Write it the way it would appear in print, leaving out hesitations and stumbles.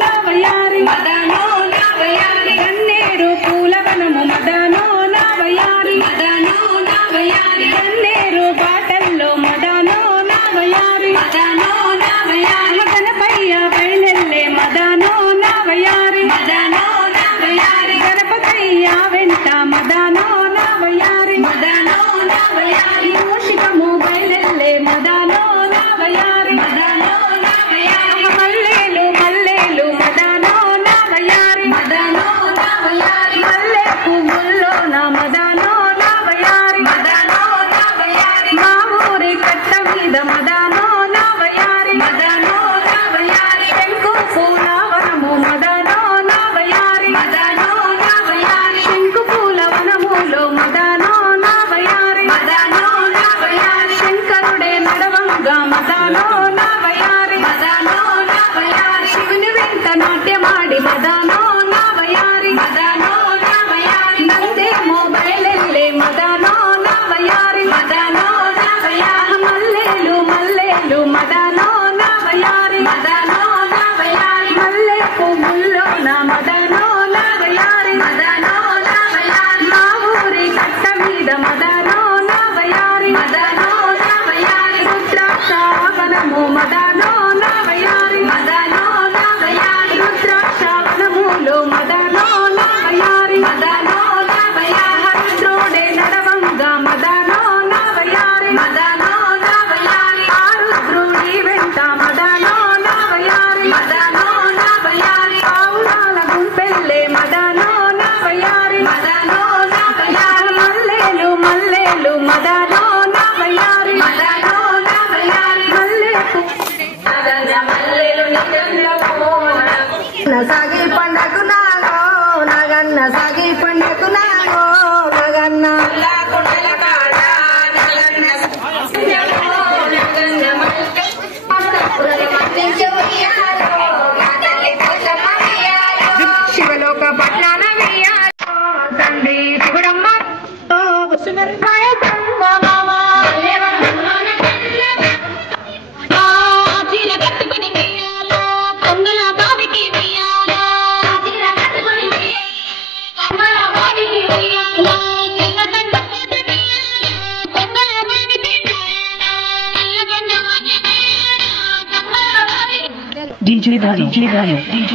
నావయారి మదనో నావయారి గన్నేరు పూలవనము మదనో నావయారి మదనో నావయారి గన్నేరు బాటల్లో మదనో నావయారి మదనో నావయారి గణపయ్య బయలెల్లే మదనో నావయారి మదనో నావయారి గణపతయ్య వెంట మదనో నావయారి మదనో నావయారి మూషికము బయలెల్లే మదనో నావయారి మదనో నావయారి మల్లేలు మల్లేలు మదనో నావయారి మదనో నావయారి మల్లె పువ్వుల్లో నా మదనో నావయారి మదనో నావయారి మా ఊరి కట్ట మీద మదనో నావయారి మదనో నావయారి శంకు పూల వనము మదనో నావయారి మదనో నావయారి శంకు పూల వనములో మదనో నావయారి మదనో నావయారి శంకరుడే నడవంగా మదనో నావయారి మదనో నావయారి శివుని వెంట నాట్యమాడి మదనో నావయారి మదనో నావయారి నందేమో బయలెల్లే మదనో నావయారి మదనో నావయారి మల్లేలు మల్లేలు మదనో నావయారి మదనో నావయారి మల్లె పువ్వుల్లో నా మదనో నావయారి మదనో నావయారి మా ఊరి కట్ట మీద మదనో నావయారి మదనో నావయారి రుద్రాక్ష వనము మదనో నావయారి మదనో నావయారి రుద్రాక్ష వనములో మదనో నావయారి మదనో నావయారి రుద్రుడే నడవంగా మదనో నావయారి మదనో నావయారి ఆ రుద్రుడి వెంట మదనో నావయారి మదనో నావయారి పావురాల గుంపెల్లే మదనో నావయారి మదనో నావయారి మల్లేలు మల్లేలు మదనో నావయారి మదనో నావయారి మల్లె మదన మల్లెలు నిజంలో సాగి పండకు నాగో నగన్న సాగి పండకు నాగో నగన్న కుండల కాడ నగన్న శివలోక పట్నాన వెయ్యాలో తండ్రి శివుడమ్మ DJ Valu, DJ Valu, DJ